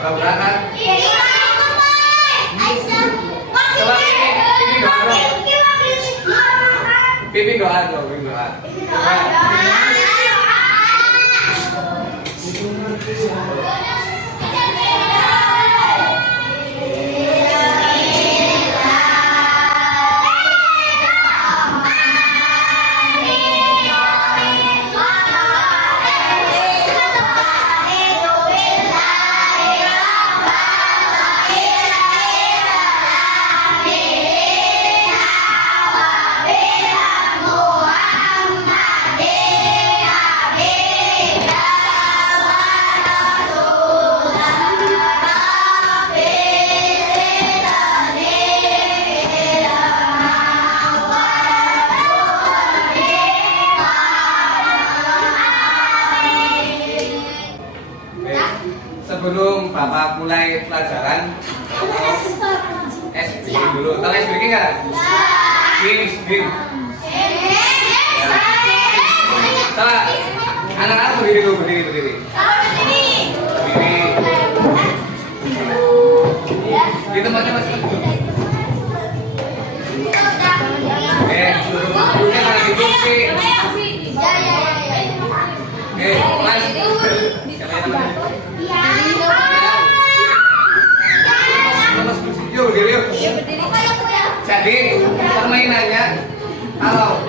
Tabrakan. Coba pipi doa dong, pipi doa. Sebelum Bapak mulai pelajaran, SBG dulu. Tahu SBG nggak? Game. Coba, anak-anak berdiri dulu, berdiri. Berdiri. Di tempatnya masih. Duduknya malah duduk sih. Mas. Yuk. Jadi permainannya kalau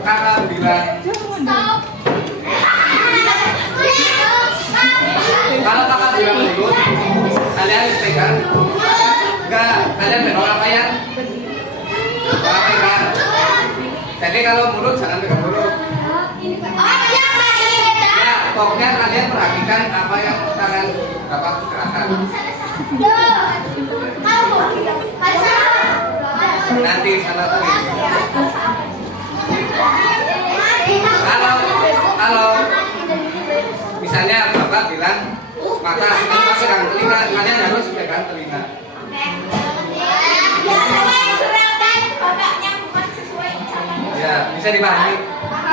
kakak bilang mulut, kalian pegang. Enggak, kalian menolak ayat. Pegang. Jadi kalau mulut jangan pegang mulut. Ya, pokoknya kalian perhatikan apa yang tangan Bapak gerakan. Nanti salah tadi. Kalau misalnya Bapak bilang mata pegang telinga, kalian harus pegang telinga. Ya, bisa dipahami?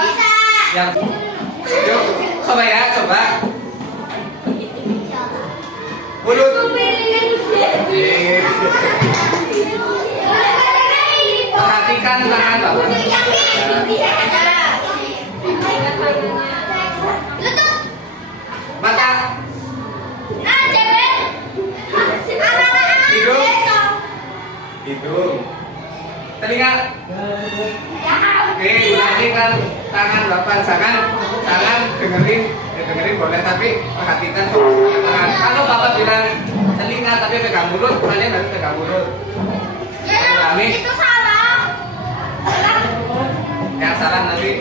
Bisa. Yang yuk, coba ya, coba. Mulut. Perhatikan tangan Bapak. Mata. Hidung. Telinga. Oke, perhatikan tangan Bapak. Jangan dengerin boleh, tapi perhatikan tangan. Kalau Bapak bilang telinga tapi pegang mulut, kalian harus pegang mulut. Itu salah. Yang salah nanti.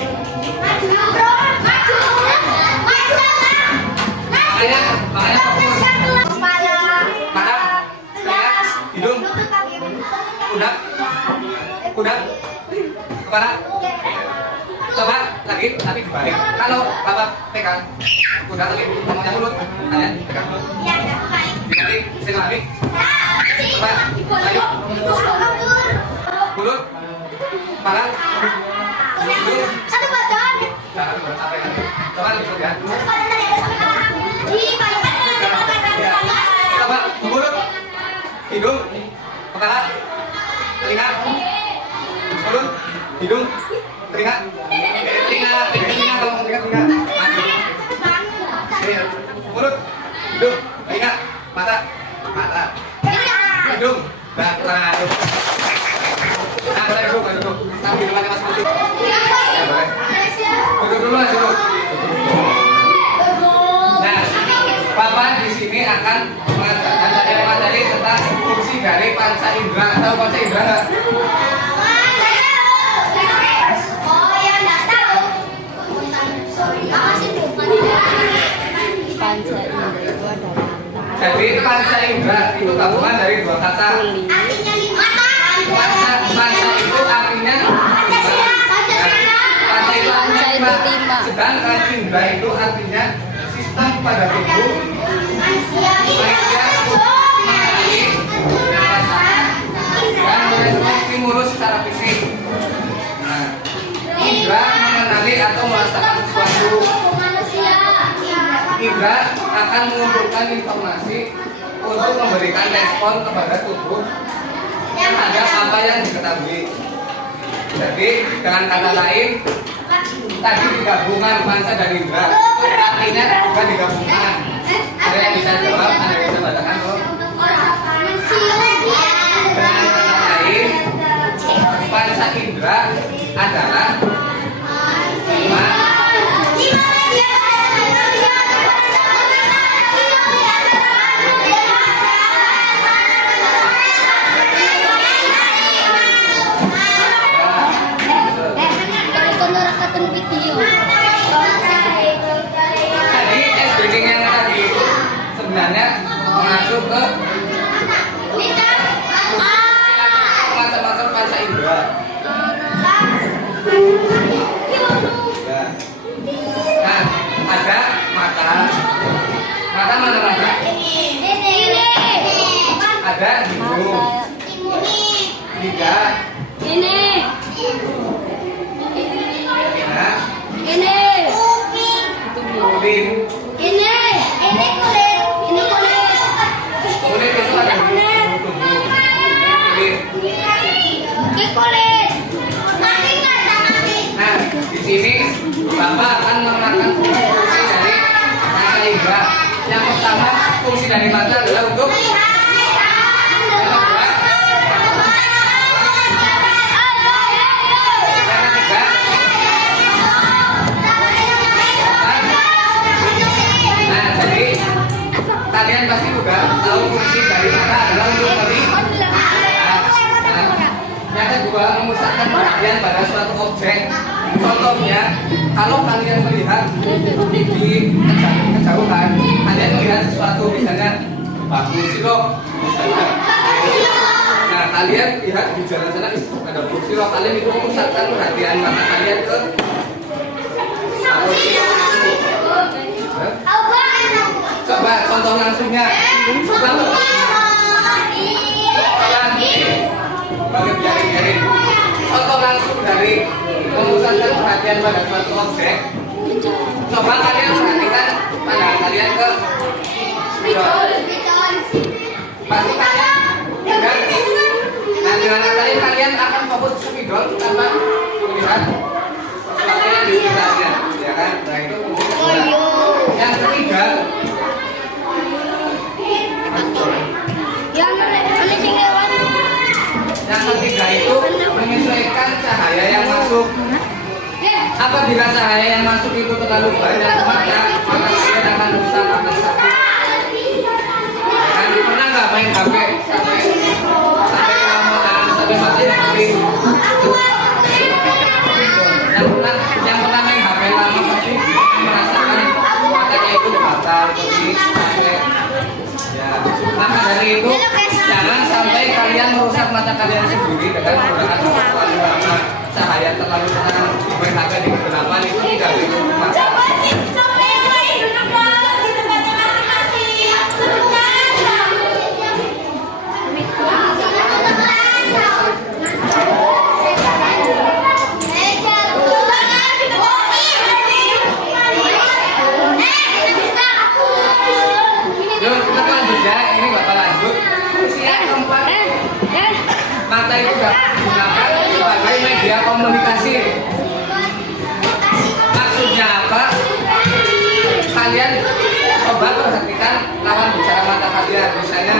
Makanya mata, hidung, kuda, kepala. Coba lagi, tapi dibalik. Kalau Bapak pegang kuda lagi, ngomongnya mulut, kalian pegang mulut. Dibalik, sekali. Coba lagi. Mulut, kepala, hidung. Satu badan. Jangan sampai nanti. Coba lebih ya. Coba mulut, hidung, kepala, telinga, mulut, hidung, telinga, kalau telinga, mulut, hidung, telinga, mata, hidung, duduk. Tapi di depannya Mas Putih. Duduk dulu. Nah, Bapak di sini akan mengajari tentang fungsi dari panca indera. Tahu panca indera nggak? Jadi panca indera itu gabungan dari dua kata. Panca itu artinya sedangkan indera itu artinya sistem pada tubuh dan stimulus secara fisik. Nah, indera mengenali atau merasakan sesuatu. indera akan mengumpulkan informasi untuk memberikan respon kepada tubuh terhadap apa yang diketahui. Jadi dengan kata lain, tadi digabungan panca dan indera, artinya juga digabungkan. Ada yang bisa jawab, ada yang bisa bacakan kok. Dengan kata lain, panca indera adalah tadi SBG yang tadi itu sebenarnya masuk ke macam-macam panca indera. Ya. Nah, ada mata. Mata mana mata? Ada hidung. Lidah. Nah, kulit. Kulit itu ada di tubuh. Kulit. Nah, di sini Bapak akan menerangkan fungsi dari mata indera. Yang pertama, fungsi dari mata adalah untuk kalian pasti juga tahu fungsi dari mata adalah untuk melihat. Yang kedua, memusatkan perhatian pada suatu objek. Contohnya, kalau kalian melihat di kejauhan, kalian melihat sesuatu, misalnya batu silok. Nah, kalian lihat di jalan sana ada batu silok, kalian itu memusatkan perhatian mata kalian ke batu silok. Coba contoh langsungnya. Bagi contoh langsung dari memusatkan perhatian pada suatu objek. Coba kalian perhatikan pandangan kalian ke spidol. Pasti kalian dan dengan kalian akan fokus spidol tanpa melihat sesuatu yang di sekitarnya, ya kan? Nah, itu fungsi kedua. Yang ketiga, itu menyesuaikan cahaya yang masuk. Apabila cahaya yang masuk itu terlalu banyak, maka kalian akan rusak, akan sakit. Dan pernah nggak main HP sampai kelamaan, sampai mati HP? Yang pernah main HP lama pasti merasakan matanya itu batal, pergi sampai. Ya, maka dari itu jangan sampai kalian merusak mata kalian sendiri dengan menggunakan sesuatu karena cahaya terlalu terang di HP di kegelapan itu tidak bermanfaat. Mata itu dapat digunakan sebagai media komunikasi. Maksudnya apa? Kalian coba perhatikan lawan bicara mata kalian. Misalnya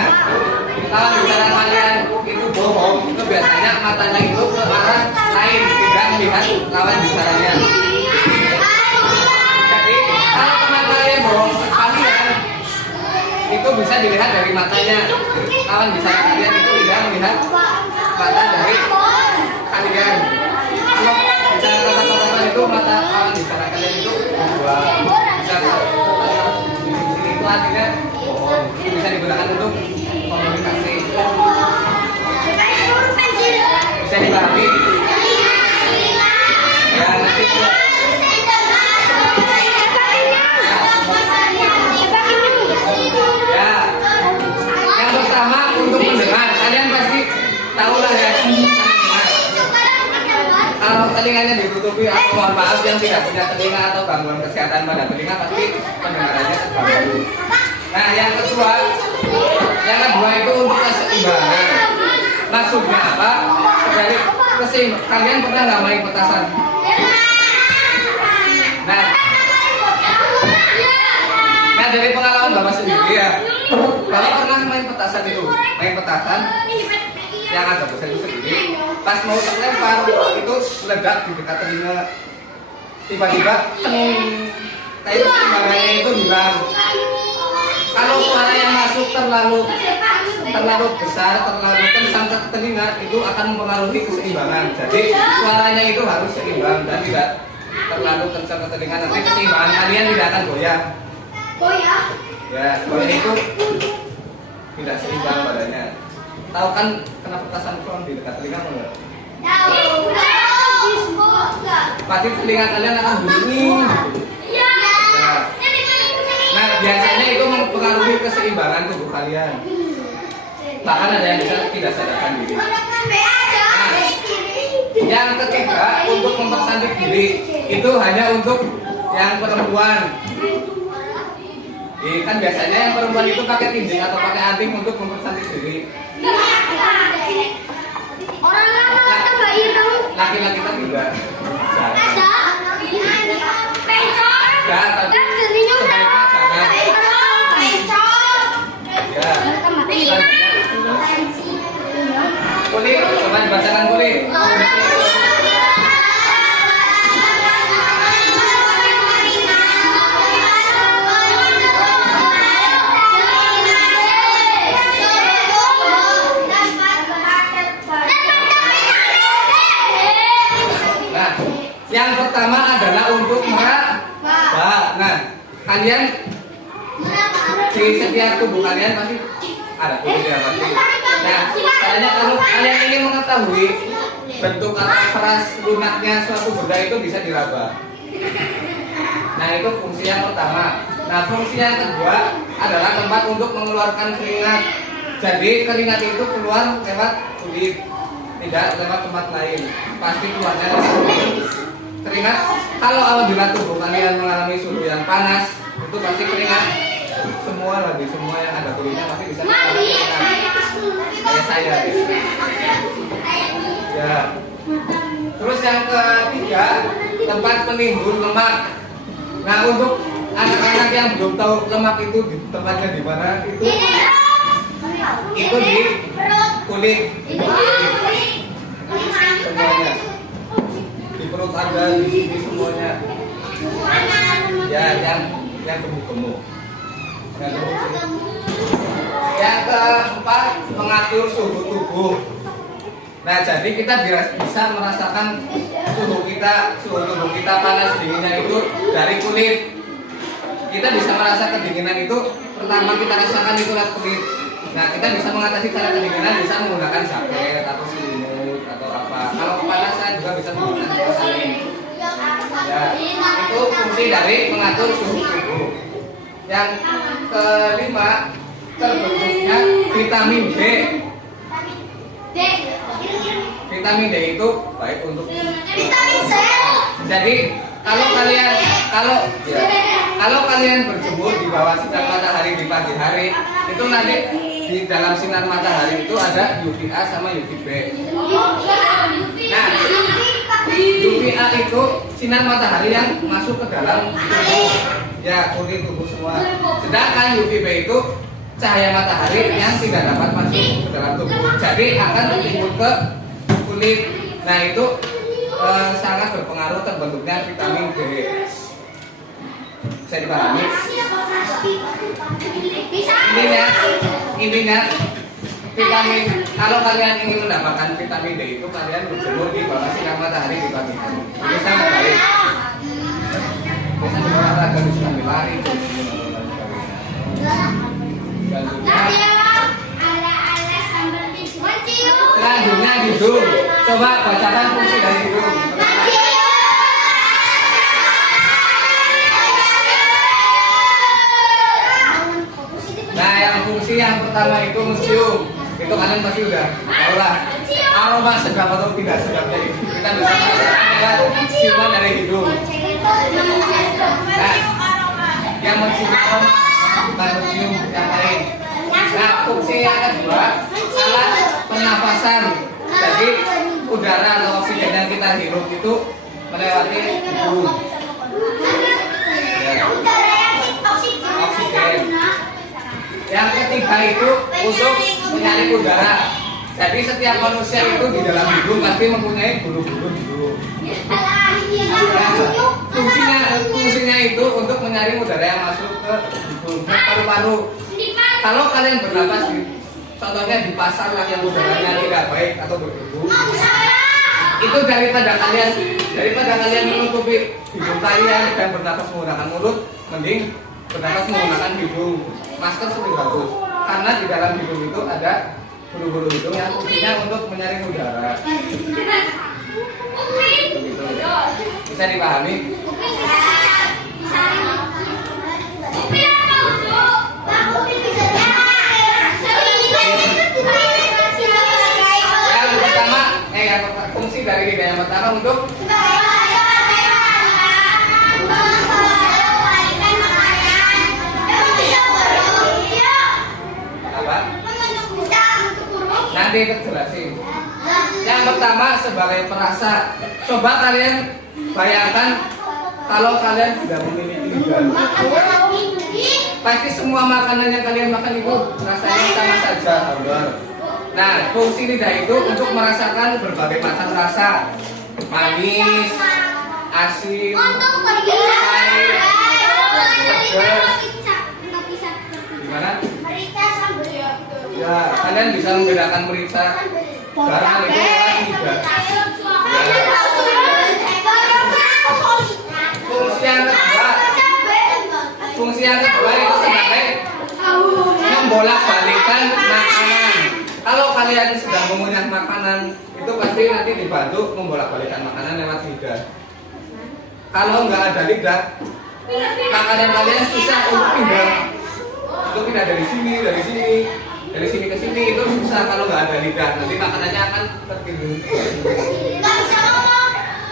lawan bicara kalian itu bohong, itu biasanya matanya itu ke arah lain, tidak melihat lawan bicaranya. Jadi kalau teman kalian bohong ke kalian, itu bisa dilihat dari matanya. Lawan bicara kalian itu tidak melihat mata dari kalian. Kalau bicara kata-kata itu mata lawan bicara kalian itu dua. Bisa itu artinya bohong. Bisa digunakan untuk komunikasi. Bisa dipahami? Ya, nanti. Ya, yang pertama untuk mendengar, kalian pasti tahu lah ya. Kalau telinganya ditutupi atau mohon maaf yang tidak punya telinga atau gangguan kesehatan pada telinga pasti pendengarannya terganggu. Nah yang kedua itu untuk keseimbangan. Maksudnya apa? Dari keseimbangan. Kalian pernah nggak main petasan? Nah dari pengalaman Bapak sendiri ya, Bapak pernah main petasan itu, main petasan yang agak besar itu sendiri. Pas mau terlempar itu meledak di dekat telinga, tiba-tiba kayak keseimbangannya itu hilang. Kalau suara yang masuk terlalu besar, terlalu kencang ke telinga itu akan mempengaruhi keseimbangan. Jadi suaranya itu harus seimbang dan tidak terlalu kencang ke telinga, nanti keseimbangan kalian tidak akan goyah. Ya, goyah itu tidak seimbang badannya. Tahu kan kenapa petasan kurang di dekat telinga enggak? Pasti telinga kalian akan bunyi. Nah, biasanya itu mempengaruhi keseimbangan tubuh kalian. Bahkan ada yang bisa tidak sadarkan diri. Nah, yang ketiga untuk mempercantik diri itu hanya untuk yang perempuan. Kan biasanya yang perempuan itu pakai cincin atau pakai anting untuk mempercantik diri. Laki-laki kan tidak. Ya, tapi sebaiknya jangan. Ya. Kulit, coba dibacakan kulit. Nah, yang pertama adalah untuk meraba. Nah, kalian di setiap tubuh kalian pasti ada kulit ya pasti. Nah, caranya kalau kalian ingin mengetahui bentuk atau keras lunaknya suatu benda itu bisa diraba. Nah, itu fungsi yang pertama. Nah, fungsi yang kedua adalah tempat untuk mengeluarkan keringat. Jadi keringat itu keluar lewat kulit, tidak lewat tempat lain. Pasti keluarnya lewat kulit. Keringat kalau apabila tubuh kalian mengalami suhu yang panas, itu pasti keringat semua yang ada kulitnya pasti bisa dikeluarkan. Kayak saya gitu. Ya. Terus yang ketiga, tempat penimbun lemak. Nah, untuk anak-anak yang belum tahu lemak itu di tempatnya di mana, itu di kulit. Semuanya. Di perut ada, di sini semuanya. Ya, yang gemuk-gemuk. Yang keempat, mengatur suhu tubuh. Nah, jadi kita bisa merasakan suhu tubuh kita panas dinginnya itu dari kulit. Kita bisa merasa kedinginan itu pertama kita rasakan itu lewat kulit. Nah, kita bisa mengatasi cara kedinginan bisa menggunakan jaket atau selimut atau apa. Kalau kepanasan juga bisa menggunakan kipas angin. Ya, itu fungsi dari mengatur suhu tubuh. Yang kelima, terbentuknya vitamin D. Vitamin D itu baik untuk vitamin C. Jadi kalau kalian berjemur di bawah sinar matahari di pagi hari, itu nanti di dalam sinar matahari itu ada UVA sama UVB. Nah, UVA itu sinar matahari yang masuk ke dalam tubuh, ya kulit tubuh semua. Sedangkan UVB itu cahaya matahari yang tidak dapat masuk ke dalam tubuh, jadi akan timbul ke kulit. Nah, itu sangat berpengaruh terbentuknya vitamin D. Bisa dipahami? Intinya vitamin, kalau kalian ingin mendapatkan vitamin D itu kalian berjemur di bawah sinar matahari di pagi hari. Itu sangat baik. Biasanya olahraga bisa sambil lari, selanjutnya hidung. Coba bacakan fungsi dari hidung. Nah, yang fungsi yang pertama itu museum. Oke. Itu kalian pasti udah tahu lah aroma sedap atau tidak sedapnya itu. Kita bisa merasakan lewat ciuman dari hidung. Nah, yang mencium aroma bukan mencium yang lain. Nah, fungsi yang kedua alat pernapasan. Jadi udara atau oksigen yang kita hirup itu melewati hidung. Oksigen. Yang ketiga itu untuk menyaring udara. Jadi setiap manusia itu di dalam hidung pasti mempunyai bulu-bulu hidung. Fungsinya itu untuk menyaring udara yang masuk ke hidung, ke paru-paru. Kalau kalian bernapas, contohnya di pasar yang udaranya tidak baik atau berdebu, itu daripada kalian menutupi hidung kalian dan bernapas menggunakan mulut, mending bernapas menggunakan hidung. Masker lebih bagus karena di dalam hidung itu ada bulu-bulu hidung yang fungsinya untuk menyaring udara. Begitu. Bisa dipahami? Fungsi dari lidah yang pertama untuk apa? Nanti jelasin. Yang pertama sebagai perasa. Coba kalian bayangkan kalau kalian tidak memiliki lidah. Pasti semua makanan yang kalian makan itu rasanya sama saja, hambar. Nah, fungsi lidah itu untuk merasakan berbagai macam rasa, manis, asin, pahit, pedas. Gimana? Ya, kalian bisa membedakan merica karena itu lewat lidah. Fungsi yang kedua itu sebagai membolak-balikan makanan. Kalau kalian sedang mengunyah makanan, itu pasti nanti dibantu membolak-balikan makanan lewat lidah. Kalau nggak ada lidah, makanan kalian susah untuk pindah. Untuk pindah dari sini ke sini itu susah kalau nggak ada lidah. Nanti makanannya akan tertimbun.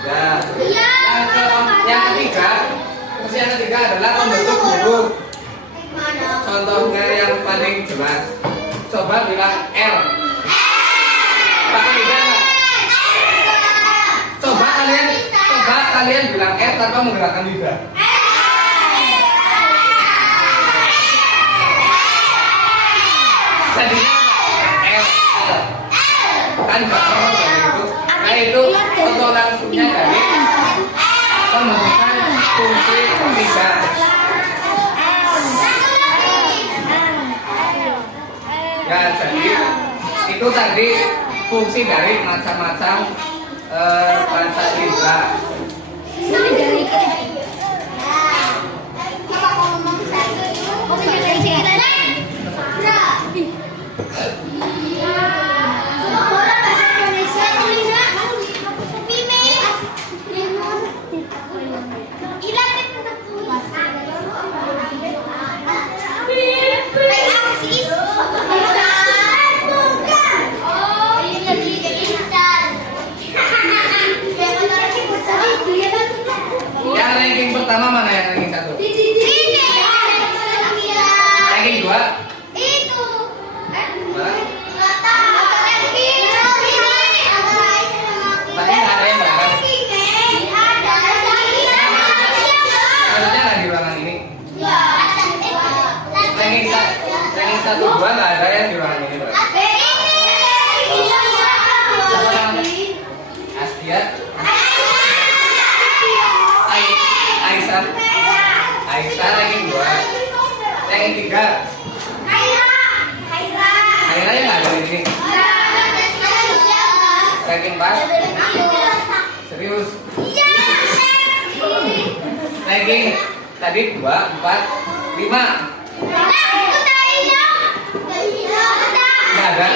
Ya. Yang ketiga adalah membentuk huruf. Contohnya yang paling jelas. Coba bilang L. Pakai lidah nggak? Coba kalian bilang L tanpa menggerakkan lidah. Jadinya L. Kan nggak perlu itu. Nah itu contoh langsungnya dari pembentukan fungsi lidah. Ya, jadi itu tadi fungsi dari macam-macam panca indera. Yang ranking pertama mana yang ranking 1? Ranking 2? Itu. Mana? Tadi nggak ada yang berangkat. Harusnya nggak di ruangan ini. Ranking 1, 2 nggak ada yang di ruangan ini. Astia, Aisyah ranking 2. Ranking 3 Kaira yang nggak ada di sini. Ranking 4 serius. Ranking tadi 2, 4, 5 nggak ada.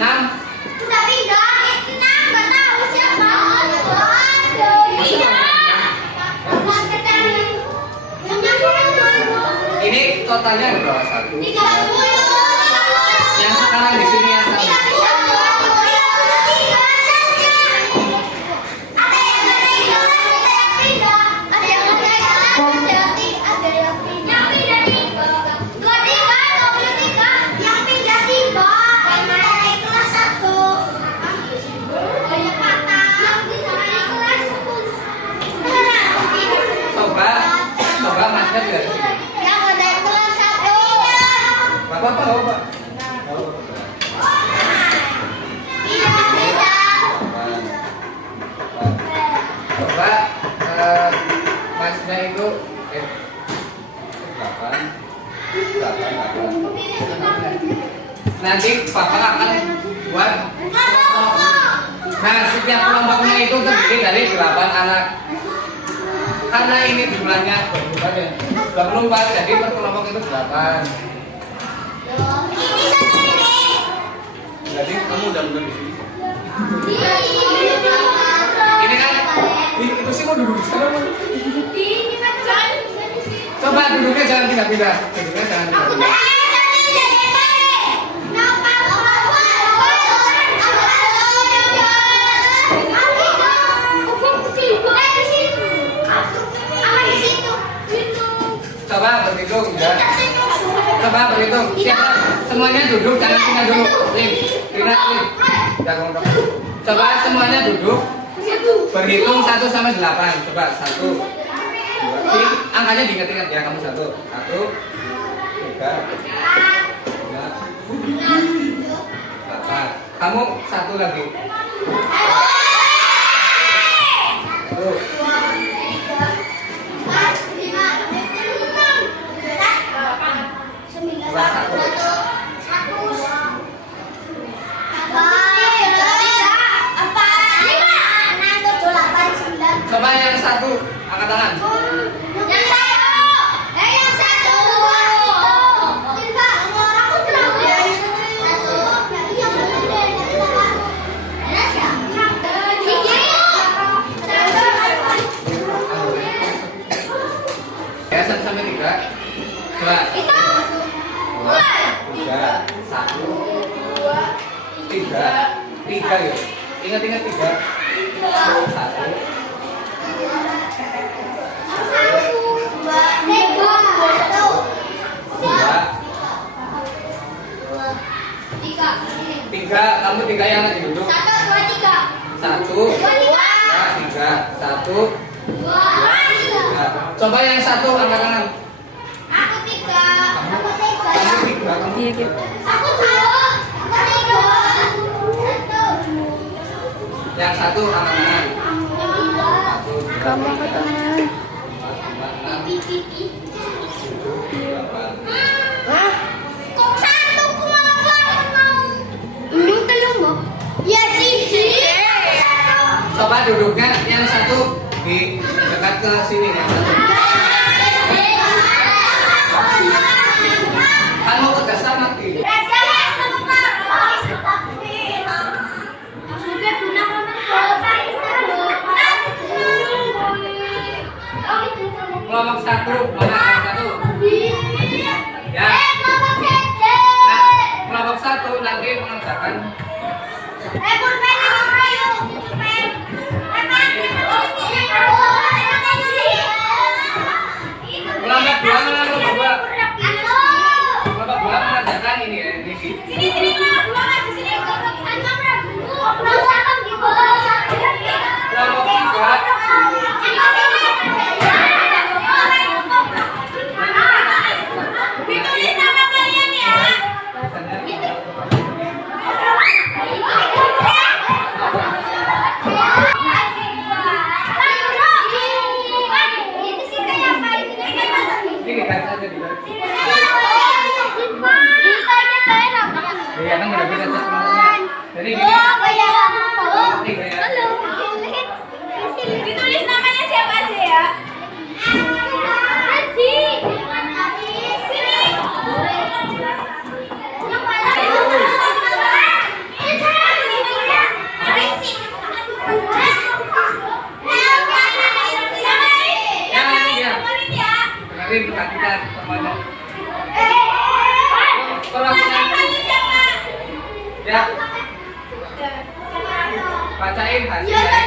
6 ini totalnya berapa? 1, 2, sekarang di sini yang satu. Coba masnya tidak di sini. Yang ada kelas 1. Bapak, Bapak. Coba masnya itu nanti papa akan buat. Nah, setiap kelompoknya itu terdiri dari 8 anak. Karena ini jumlahnya berubah ya. 24, jadi per kelompok itu 8. Jadi kamu udah di sini. Ini kan, itu sih mau duduk di sana. Coba duduknya jangan pindah-pindah. Duduknya jangan pindah-pindah. Coba berhitung ya. Coba berhitung. Siapa? Semuanya duduk, jangan pindah dulu. Pindah. Jangan duduk. Coba semuanya duduk. Berhitung 1 sampai 8. Coba 1. 2. Angkanya diingat-ingat ya kamu 1. 1 3 4 8. Kamu 1 lagi. 1 Coba yang 1 angkat tangan. Yang 1. Yang 1. Ya 1 sampai 3. Coba. Itu. 2 3 1 2 3 3 ya. Ingat-ingat 3. 1 3, kamu 3 yang lagi duduk. 1 2 3. 1 2 3 1 2 3. Coba yang 1 angkat tangan. Aku 3. Aku 3. Kamu 3 kamu. Iya gitu. Aku 1. Yang 1 angkat tangan. Kamu angkat tangan. 1. Kok 1 ku malah mau. Belum mau. Ya siji. Coba duduknya yang 1 di dekat ke sini yang 1. Kamu kerja mati. Kelompok 1 mana yang 1? Ya. Nah, kelompok 1 nanti mengerjakan. Kelompok 2 mana kelompok 2? Kelompok 2 mengerjakan ini ya, ini. Kelompok 3 ini kan saja di bawah. Ya kan udah bisa cek kelompoknya. Jadi gini. Ditulis namanya siapa aja ya? Dengerin perhatikan semuanya. Perhatikan. Ya. Bacain Ya, hasilnya.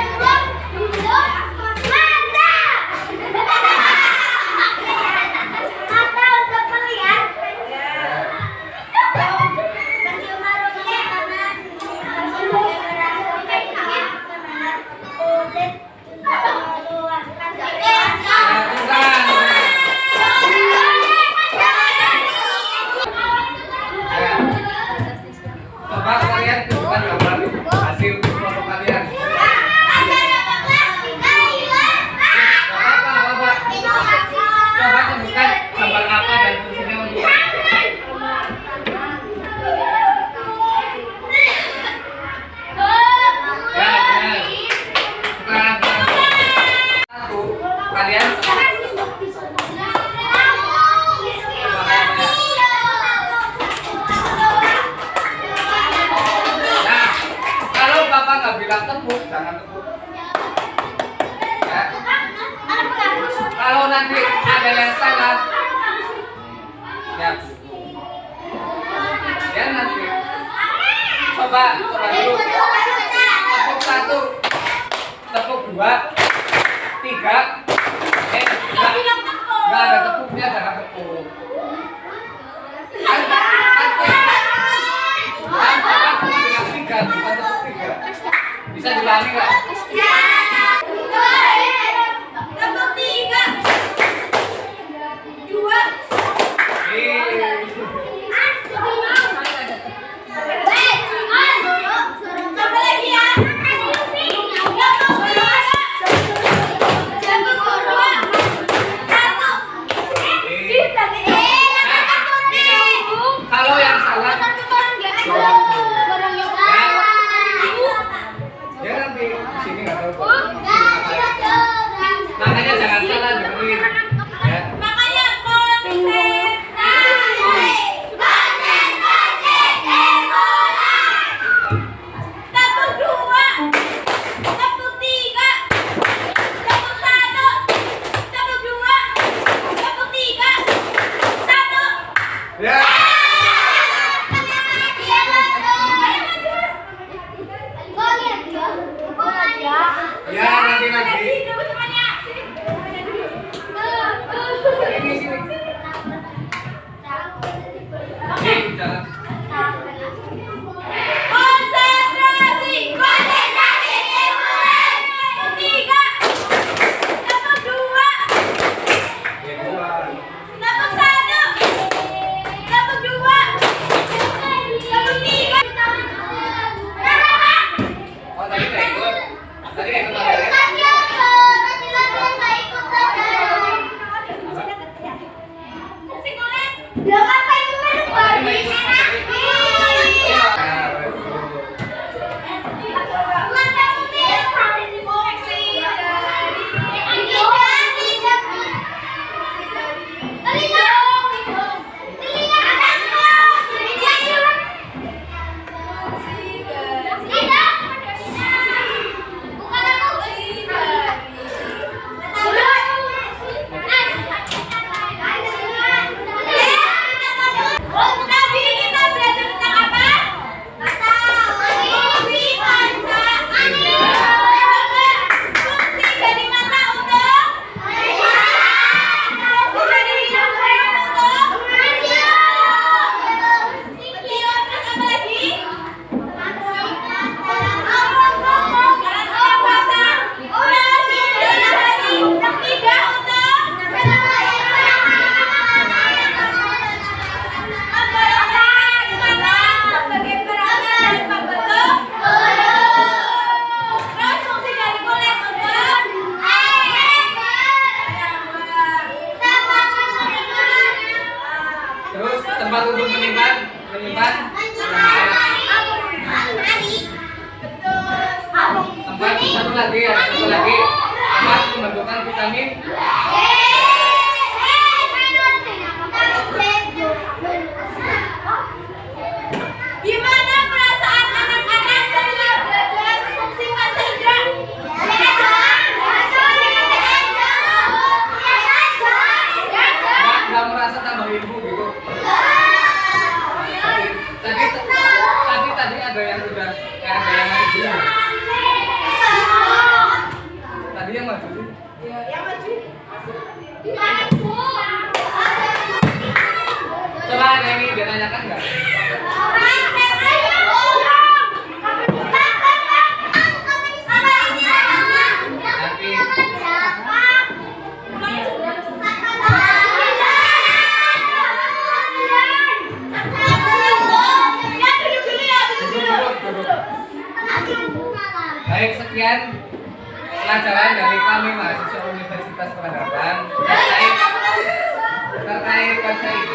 Coba kalian tunjukkan gambar hasil foto kalian. Coba tunjukkan gambar apa dan tulisannya untuk. Ya, benar. Sekarang satu kalian. Nah, kalau Bapak nggak bilang tepuk, jangan tepuk. Ya. Kalau nanti ada yang salah, ya. Ya nanti. Coba dulu. Tepuk satu, tepuk dua, tiga. Nggak ada tepuknya, jangan tepuk. Bilang tiga, bukan tepuk tiga. Bisa diulangi nggak? Kalau yang salah, ya nanti di sini nggak tahu. Makanya jangan salah dengerin. Ya. Ya. Ya nanti lagi. Ini sini. Nih, jalan. Ya, dua. Oh, tadi nggak ikut. Tadi nggak ikut apa ya? Terus tempat untuk menyimpan. Tempat satu lagi, ada satu lagi. Tempat pembentukan vitamin. Gimana perasaan anak-anak setelah belajar fungsi panca indera? Nggak merasa tambah ilmu gitu. Tadi ada menyampaikan pelajaran dari kami mahasiswa Universitas Peradaban terkait konsep